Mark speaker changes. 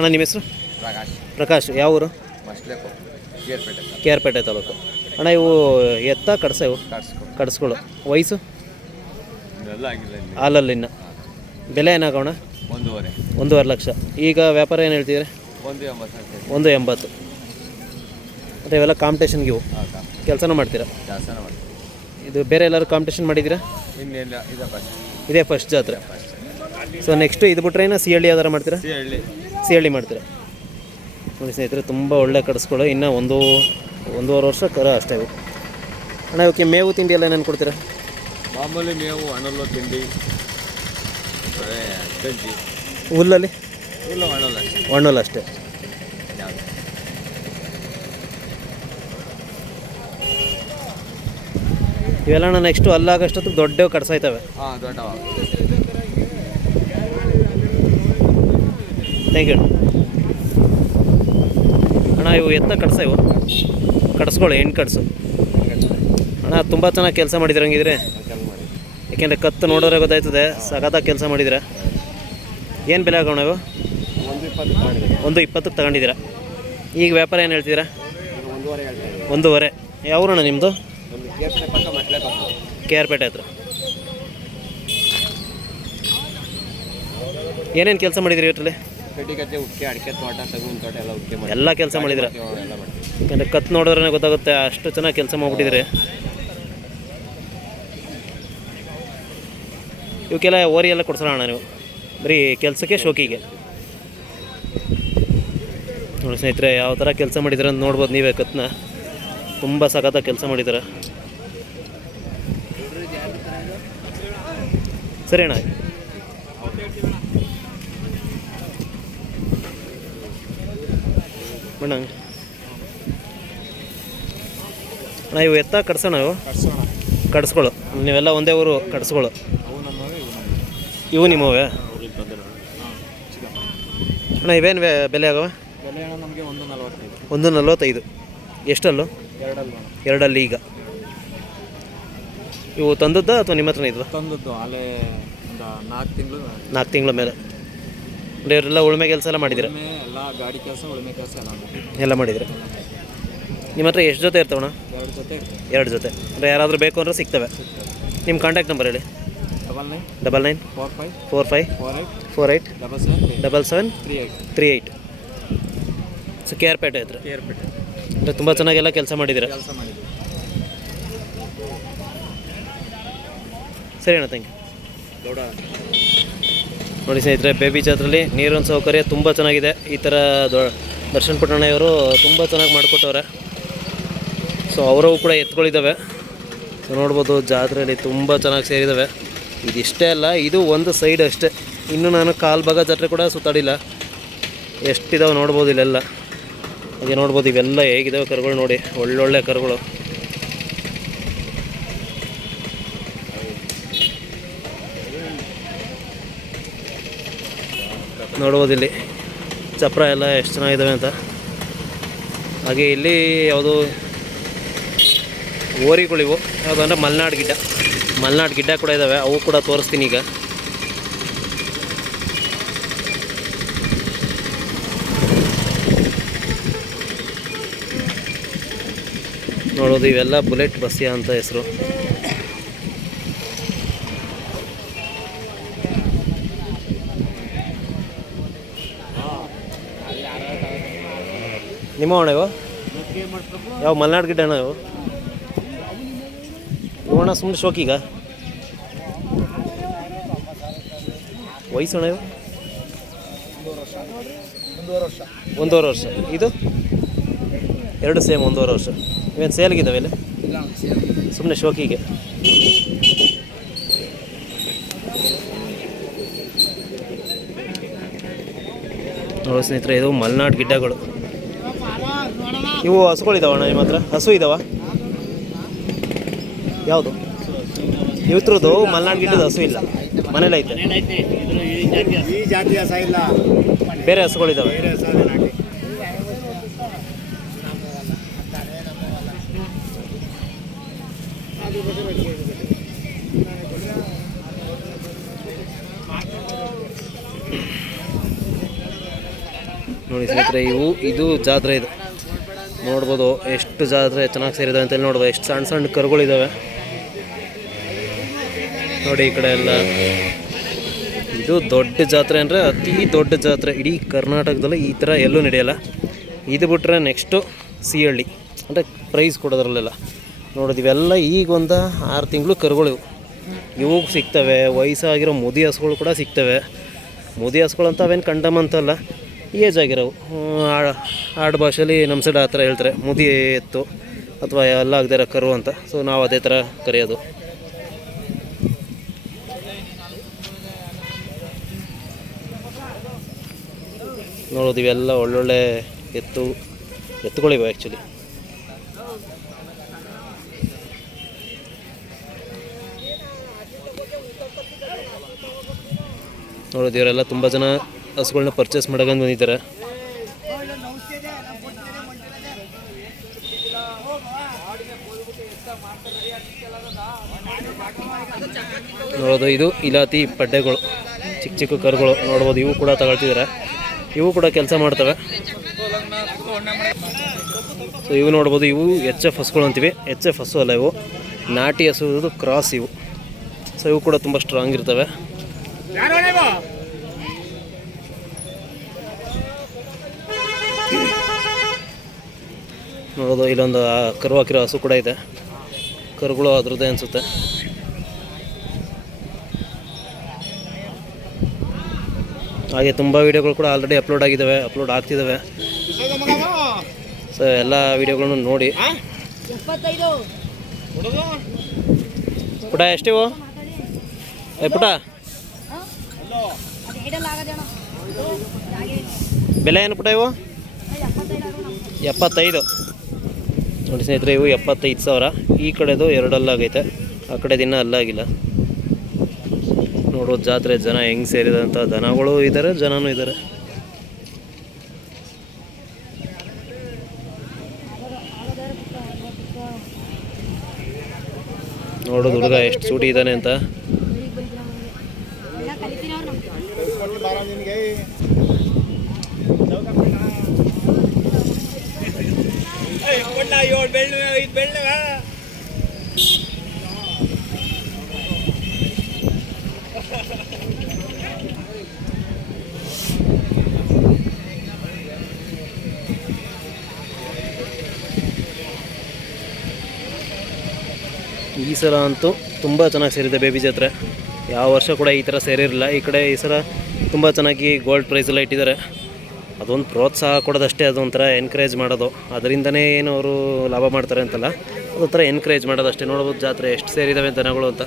Speaker 1: ಅಣ್ಣ ನಿಮ್ಮ ಹೆಸರು?
Speaker 2: ಪ್ರಕಾಶ್.
Speaker 1: ಪ್ರಕಾಶ್ ಯಾವ ಊರು?
Speaker 2: Kerpete.
Speaker 1: K R Pete taluk. ಅಣ್ಣ ಇವು ಎತ್ತ ಕಡಸ ಇವು?
Speaker 2: ಕಡಿಸ್ಕೊಳು.
Speaker 1: ಕಡಸ್ಗಳು ವಯಸ್ಸು
Speaker 2: ಆಗಿಲ್ಲ ಇಲ್ಲಿ.
Speaker 1: ಹಾಲಲ್ಲಿ ಇನ್ನು. ಬೆಲೆ ಏನಾಗೋಣ
Speaker 2: ಒಂದೂವರೆ.
Speaker 1: ಒಂದೂವರೆ ಲಕ್ಷ. ಈಗ ವ್ಯಾಪಾರ ಏನು ಹೇಳ್ತಿದ್ರೆ
Speaker 2: ಒಂದು ಎಂಬತ್ತು ಆಗ್ತೈತೆ
Speaker 1: ಒಂದು ಎಂಬತ್ತು. ಮತ್ತು ಇವೆಲ್ಲ ಕಾಂಪಿಟೇಷನ್ಗೆ ಇವು
Speaker 2: ಹಾಂ
Speaker 1: ಕೆಲಸನೂ ಮಾಡ್ತೀರಾ?
Speaker 2: ಮಾಡ್ತೀವಿ.
Speaker 1: ಇದು ಬೇರೆ ಎಲ್ಲರೂ ಕಾಂಪಿಟೇಷನ್ ಮಾಡಿದ್ದೀರಾ?
Speaker 2: ಇನ್ನೆಲ್ಲ ಇದೆ ಫಸ್ಟ್
Speaker 1: ಇದೇ ಫಸ್ಟ್ ಜಾತ್ರೆ. ಸೊ ನೆಕ್ಸ್ಟು ಇದು ಬಿಟ್ರೆ ಏನೋ ಸಿ ಹಳ್ಳಿ ಯಾವ್ದಾರ ಮಾಡ್ತೀರಾ?
Speaker 2: ಹಳ್ಳಿ
Speaker 1: ಸಿ ಹಳ್ಳಿ ಮಾಡ್ತಾರೆ. ನೋಡಿ ಸ್ನೇಹಿತರೆ ತುಂಬ ಒಳ್ಳೆ ಕಟ್ಸ್ಕೊಳ್ಳೋ ಇನ್ನೂ ಒಂದು ಒಂದೂವರೆ ವರ್ಷ ಕರ ಅಷ್ಟೇ ಇವು. ಅಣ್ಣ ಇವಕ್ಕೆ ಮೇವು ತಿಂಡಿ ಎಲ್ಲ ಏನೇನು ಕೊಡ್ತೀರಾ?
Speaker 2: ಮಾಮೂಲಿ ಮೇವು ಹಣ್ಣಲ್ಲು ತಿಂಡಿ ಗಂಜಿ
Speaker 1: ಹುಲ್ಲಲ್ಲಿ?
Speaker 2: ಹಣ್ಣಲ್ಲ
Speaker 1: ಹಣ್ಣಲ್ಲಿ ಅಷ್ಟೇ. ಇವೆಲ್ಲ ನೆಕ್ಸ್ಟು ಅಲ್ಲಾಗಷ್ಟೊತ್ತಿಗೆ ದೊಡ್ಡ ಕಡ್ಸಾಯ್ತವೆ.
Speaker 2: ಹಾಂ ದೊಡ್ಡವ
Speaker 1: ಅಣ್ಣ, ಇವು ಎತ್ತ ಕಡ್ಸ ಇವು. ಕಡ್ಸ್ಕೊಳ್ಳಿ ಹೆಣ್ಣು ಕಡ್ಸು ಅಣ್ಣ, ತುಂಬ ಚೆನ್ನಾಗಿ ಕೆಲಸ ಮಾಡಿದ್ರೆ ಹಂಗಿದ್ರೆ. ಯಾಕೆಂದರೆ ಕತ್ತು ನೋಡೋರೆ ಗೊತ್ತಾಯ್ತದೆ, ಸಖತ್ತಾಗಿ ಕೆಲಸ ಮಾಡಿದ್ರೆ ಏನು ಬೆಲೆ ಆಗೋಣ ಇವು?
Speaker 2: ಒಂದು
Speaker 1: ಇಪ್ಪತ್ತಕ್ಕೆ ತಗೊಂಡಿದ್ದೀರಾ. ಈಗ ವ್ಯಾಪಾರ ಏನು
Speaker 2: ಹೇಳ್ತೀರಾ? ಒಂದೂವರೆ.
Speaker 1: ಯಾವಣ್ಣ ನಿಮ್ಮದು ಕೆ ಆರ್ ಪೇಟೆ ಹತ್ರ. ಏನೇನು ಕೆಲಸ ಮಾಡಿದಿರಿ ಇವತ್ತಲ್ಲಿ?
Speaker 2: ಉಕ್ಕೆ ಅಡಿಕೆ ತೋಟ ಎಲ್ಲ ಉಕ್ಕೆ ಮಾಡಿ
Speaker 1: ಎಲ್ಲ ಕೆಲಸ ಮಾಡಿದ್ರೆ
Speaker 2: ಎಲ್ಲ ಮಾಡ್ತೀವಿ
Speaker 1: ಯಾಕಂದರೆ ಕತ್ತು ನೋಡಿದ್ರೆ ಗೊತ್ತಾಗುತ್ತೆ ಅಷ್ಟು ಚೆನ್ನಾಗಿ ಕೆಲಸ ಮಾಡಿಬಿಟ್ಟಿದ್ರೆ. ಇವಕ್ಕೆಲ್ಲ ಓರಿ ಎಲ್ಲ ಕೊಡ್ಸೋಣ ಅಣ್ಣ ನೀವು. ಬರೀ ಕೆಲಸಕ್ಕೆ ಶೋಕಿಗೆ. ನೋಡಿ ಸ್ನೇಹಿತರೆ ಯಾವ ಥರ ಕೆಲಸ ಮಾಡಿದ್ರೆ ಅಂತ ನೋಡ್ಬೋದು ನೀವೇ ಕತ್ನ. ತುಂಬ ಸಖತ್ತಾಗಿ ಕೆಲಸ ಮಾಡಿದ್ದಾರೆ. ಸರಿ ಅಣ್ಣ. ಬಣ್ಣ ಅಣ್ಣ ಇವು ಎತ್ತ ಕಡ್ಸೋಣ ಇವು? ಕಡ್ಸ್ಕೊಳು ನೀವೆಲ್ಲ ಒಂದೇ ಊರು
Speaker 2: ಕಡ್ಸ್ಕೊಳು ಇವು ನಮ್ಮವೇ.
Speaker 1: ಅಣ್ಣ ಇವೇನು ಬೆಲೆ ಆಗವ?
Speaker 2: ಒಂದು ನಲವತ್ತೈದು.
Speaker 1: ಎಷ್ಟಲ್ಲು?
Speaker 2: ಎರಡಲ್ಲ
Speaker 1: ಎರಡಲ್ಲಿ ಈಗ. ಇವು ತಂದದ್ದ ಅಥವಾ ನಿಮ್ಮ ಹತ್ರನೇ ಇದ್ವಾ?
Speaker 2: ತಂದದ್ದು ಅಲ್ಲೇ ಒಂದು ನಾಲ್ಕು ತಿಂಗಳು.
Speaker 1: ನಾಲ್ಕು ತಿಂಗಳ ಮೇಲೆ. ಇವರೆಲ್ಲ ಉಳುಮೆ ಕೆಲಸ ಎಲ್ಲ ಮಾಡಿದ್ದೀರ?
Speaker 2: ಎಲ್ಲ ಗಾಡಿ ಕೆಲಸ ಉಳುಮೆ ಕೆಲಸ ಎಲ್ಲ ಮಾಡಿ
Speaker 1: ಎಲ್ಲ ಮಾಡಿದ್ದೀರ? ನಿಮ್ಮ ಹತ್ರ ಎಷ್ಟು ಜೊತೆ ಇರ್ತವಣ
Speaker 2: ಎರಡು ಜೊತೆ
Speaker 1: ಎರಡು ಜೊತೆ. ಅಂದರೆ ಯಾರಾದರೂ ಬೇಕು ಅಂದರೆ ಸಿಗ್ತವೆ. ನಿಮ್ಮ ಕಾಂಟ್ಯಾಕ್ಟ್ ನಂಬರ್ ಹೇಳಿ.
Speaker 2: Double nine.
Speaker 1: Double nine.
Speaker 2: Four five.
Speaker 1: Four five.
Speaker 2: Four eight
Speaker 1: four eight
Speaker 2: double seven.
Speaker 1: Double seven.
Speaker 2: Three eight
Speaker 1: three eight so K R Pete ಹತ್ರ. ಅಂದರೆ ತುಂಬ ಚೆನ್ನಾಗೆಲ್ಲ ಕೆಲಸ ಮಾಡಿದ್ದೀರ?
Speaker 2: ಕೆಲಸ
Speaker 1: ಸರಿ ಅಣ್ಣ ಥ್ಯಾಂಕ್ ಯು
Speaker 2: ಗೌಡ.
Speaker 1: ನೋಡಿ ಸ್ನೇಹಿತರೆ, ಬೇಬಿ ಜಾತ್ರೆಯಲ್ಲಿ ನೀರಿನ ಸೌಕರ್ಯ ತುಂಬ ಚೆನ್ನಾಗಿದೆ. ಈ ಥರ ದರ್ಶನ್ ಪುಟ್ಟಣ್ಣಯವರು ತುಂಬ ಚೆನ್ನಾಗಿ ಮಾಡಿಕೊಟ್ಟವ್ರೆ. ಸೊ ಅವರವು ಕೂಡ ಎತ್ಗಳಿದ್ದಾವೆ ಸೊ ನೋಡ್ಬೋದು ಜಾತ್ರೆಯಲ್ಲಿ ತುಂಬ ಚೆನ್ನಾಗಿ ಸೇರಿದ್ದಾವೆ. ಇದಿಷ್ಟೇ ಅಲ್ಲ, ಇದು ಒಂದು ಸೈಡ್ ಅಷ್ಟೇ. ಇನ್ನು ನಾನು ಕಾಲು ಜಾತ್ರೆ ಕೂಡ ಸುತ್ತಾಡಿಲ್ಲ. ಎಷ್ಟಿದಾವೆ ನೋಡ್ಬೋದು ಇಲ್ಲೆಲ್ಲ. ಅದೇ ನೋಡ್ಬೋದು ಇವೆಲ್ಲ ಹೇಗಿದ್ದಾವೆ ಕರುಗಳು ನೋಡಿ. ಒಳ್ಳೊಳ್ಳೆ ಕರುಗಳು. ನೋಡ್ಬೋದು ಇಲ್ಲಿ. ಚಪ್ರ ಎಲ್ಲ ಎಷ್ಟು ಚೆನ್ನಾಗಿದ್ದಾವೆ ಅಂತ. ಹಾಗೆ ಇಲ್ಲಿ ಯಾವುದು ಓರಿಗಳಿವು ಯಾವುದು ಅಂದರೆ ಮಲೆನಾಡು ಗಿಡ್ಡ. ಮಲೆನಾಡು ಗಿಡ್ಡ ಕೂಡ ಇದ್ದಾವೆ. ಅವು ಕೂಡ ತೋರಿಸ್ತೀನಿ ಈಗ. ನೋಡೋದು ಇವೆಲ್ಲ ಬುಲೆಟ್ ಬಸ್ಸಿಯ ಅಂತ ಹೆಸರು. ನಿಮ್ಮ ಅಣ್ಣ ಇವು? ಯಾವ ಮಲೆನಾಡು ಗಿಡ್ಡ ಅಣ್ಣ ಇವು? ಇವಣ್ಣ ಸುಮ್ಮನೆ ಶೋಕೀಗ ವಯಸ್ಸು ಅಣ್ಣ ಇವು? ಒಂದೂವರೆ ವರ್ಷ. ಇದು? ಎರಡು ಸೇಮ್, ಒಂದೂವರೆ ವರ್ಷ. ಇವೇನು ಸೇಲ್ಗಿದ್ದಾವೆ ಇಲ್ಲ? ಸುಮ್ಮನೆ ಶೋಕಿಗೆ ನೋಡಿ ಸ್ನೇಹಿತರೆ, ಇದು ಮಲೆನಾಡು ಗಿಡ್ಡಗಳು. ಇವು ಹಸುಗಳಿದಾವಣ್ಣ ನಿಮ್ಮ ಹತ್ರ? ಹಸು ಇದಾವ? ಯಾವುದು? ಇವತ್ರದ್ದು ಮಲ್ನಾಡ್ ಗಿಡದ ಹಸು ಇಲ್ಲ. ಮನೇಲಿ ಐತೆ. ಬೇರೆ ಹಸುಗಳಿದಾವೆ ನೋಡಿ ಸ್ನೇಹಿತರೆ, ಇವು ಇದು ಜಾತ್ರೆ ಇದು. ನೋಡ್ಬೋದು ಎಷ್ಟು ಜಾತ್ರೆ ಚೆನ್ನಾಗಿ ಸೇರಿದೆ ಅಂತೇಳಿ ನೋಡ್ಬೋದು. ಎಷ್ಟು ಸಣ್ಣ ಸಣ್ಣ ಕರುಗಳಿದ್ದಾವೆ ನೋಡಿ ಈ ಕಡೆ ಎಲ್ಲ. ಇದು ದೊಡ್ಡ ಜಾತ್ರೆ ಅಂದರೆ ಅತಿ ದೊಡ್ಡ ಜಾತ್ರೆ. ಇಡೀ ಕರ್ನಾಟಕದಲ್ಲಿ ಈ ಥರ ಎಲ್ಲೂ ನಡೆಯಲ್ಲ. ಇದು ಬಿಟ್ಟರೆ ನೆಕ್ಸ್ಟು ಸಿಹಳ್ಳಿ. ಅಂದರೆ ಪ್ರೈಸ್ ಕೊಡೋದ್ರಲ್ಲೆಲ್ಲ. ನೋಡೋದು ಇವೆಲ್ಲ ಈಗ ಒಂದು ಆರು ತಿಂಗಳು ಕರುಗಳು. ಇವು ಸಿಗ್ತವೆ. ವಯಸ್ಸಾಗಿರೋ ಮುದಿ ಹಸುಗಳು ಕೂಡ ಸಿಗ್ತವೆ. ಮುದಿ ಹಸುಗಳು ಅಂತ ಅವೇನು ಕಂಡಮ್ ಅಂತಲ್ಲ. ಏಜ್ ಆಗಿರೋವು ಆಡು ಭಾಷೆಯಲ್ಲಿ ನಮ್ಮ ಸೈಡ್ ಆ ಥರ ಹೇಳ್ತಾರೆ, ಮುದಿ ಎತ್ತು ಅಥವಾ ಎಲ್ಲ ಆಗದಿರೋ ಕರು ಅಂತ. ಸೊ ನಾವು ಅದೇ ಥರ ಕರೆಯೋದು. ನೋಡೋದು ಇವೆಲ್ಲ ಒಳ್ಳೊಳ್ಳೆ ಎತ್ತು, ಎತ್ತುಗಳಿವೆ ಆ್ಯಕ್ಚುಲಿ ನೋಡೋದು ಇವರೆಲ್ಲ ತುಂಬ ಜನ ಹಸುಗಳನ್ನ ಪರ್ಚೇಸ್ ಮಾಡಕಂದು ಬಂದಿದ್ದಾರೆ ನೋಡೋದು, ಇದು ಇಲಾತಿ ಪಡ್ಡೆಗಳು, ಚಿಕ್ಕ ಚಿಕ್ಕ ಕರುಗಳು ನೋಡ್ಬೋದು, ಇವು ಕೂಡ ತಗೊಳ್ತಿದ್ದಾರೆ ಇವು ಕೂಡ ಕೆಲಸ ಮಾಡ್ತವೆ. ಸೊ ಇವು ನೋಡ್ಬೋದು, ಇವು ಎಚ್ ಎಫ್ ಹಸುಗಳು ಅಂತೀವಿ. ಎಚ್ ಎಫ್ ಹಸು ಅಲ್ಲ ಇವು. ನಾಟಿ ಹಸು ಕ್ರಾಸ್ ಇವು. ಸೊ ಇವು ಕೂಡ ತುಂಬ ಸ್ಟ್ರಾಂಗ್ ಇರ್ತವೆ. ನೋಡೋದು, ಇಲ್ಲೊಂದು ಕರು ಹಾಕಿರೋ ಹಸು ಕೂಡ ಇದೆ. ಕರುಗಳು ಅದ್ರದ್ದೇ ಅನಿಸುತ್ತೆ. ಹಾಗೆ ತುಂಬ ವೀಡಿಯೋಗಳು ಕೂಡ ಆಲ್ರೆಡಿ ಅಪ್ಲೋಡ್ ಆಗಿದ್ದಾವೆ ಅಪ್ಲೋಡ್ ಆಗ್ತಿದ್ದಾವೆ ಸೊ ಎಲ್ಲ ವೀಡಿಯೋಗಳನ್ನು ನೋಡಿ. ಪುಟ, ಎಷ್ಟಿವು? ಏ, ಪುಟ. ಬೆಲೆ ಏನು ಪುಟ ಇವು?
Speaker 3: ಎಪ್ಪತ್ತೈದು.
Speaker 1: ನೋಡಿ ಸ್ನೇಹಿತರೆ, ಇವು ಎಪ್ಪತ್ತೈದು ಸಾವಿರ. ಈ ಕಡೆದು ಎರಡಲ್ಲಾಗೈತೆ. ಆ ಕಡೆ ದಿನ ಅಲ್ಲಾಗಿಲ್ಲ. ನೋಡೋ, ಜಾತ್ರೆ ಜನ ಹೆಂಗೆ ಸೇರಿದಂಥ ದನಗಳು ಇದ್ದಾರೆ ಜನನೂ ಇದ್ದಾರೆ ನೋಡೋದು ಹುಡುಗ ಎಷ್ಟು ಸೂಟಿ ಇದ್ದಾನೆ ಅಂತ. ಈ ಸಲ ಅಂತೂ ತುಂಬ ಚೆನ್ನಾಗಿ ಸೇರಿದೆ ಬೇಬಿ ಜಾತ್ರೆ. ಯಾವ ವರ್ಷ ಕೂಡ ಈ ಥರ ಸೇರಿರಲಿಲ್ಲ. ಈ ಕಡೆ ಈ ಸಲ ತುಂಬ ಚೆನ್ನಾಗಿ ಗೋಲ್ಡ್ ಪ್ರೈಸ್ ಎಲ್ಲ ಇಟ್ಟಿದ್ದಾರೆ. ಅದೊಂದು ಪ್ರೋತ್ಸಾಹ ಕೊಡೋದಷ್ಟೇ, ಅದೊಂಥರ ಎನ್ಕರೇಜ್ ಮಾಡೋದು. ಅದರಿಂದನೇ ಏನು ಅವರು ಲಾಭ ಮಾಡ್ತಾರೆ ಅಂತಲ್ಲ, ಅದೊಂಥರ ಎನ್ಕರೇಜ್ ಮಾಡೋದಷ್ಟೇ. ನೋಡ್ಬೋದು ಜಾತ್ರೆ ಎಷ್ಟು ಸೇರಿದ್ದಾವೆ ದನಗಳು ಅಂತ.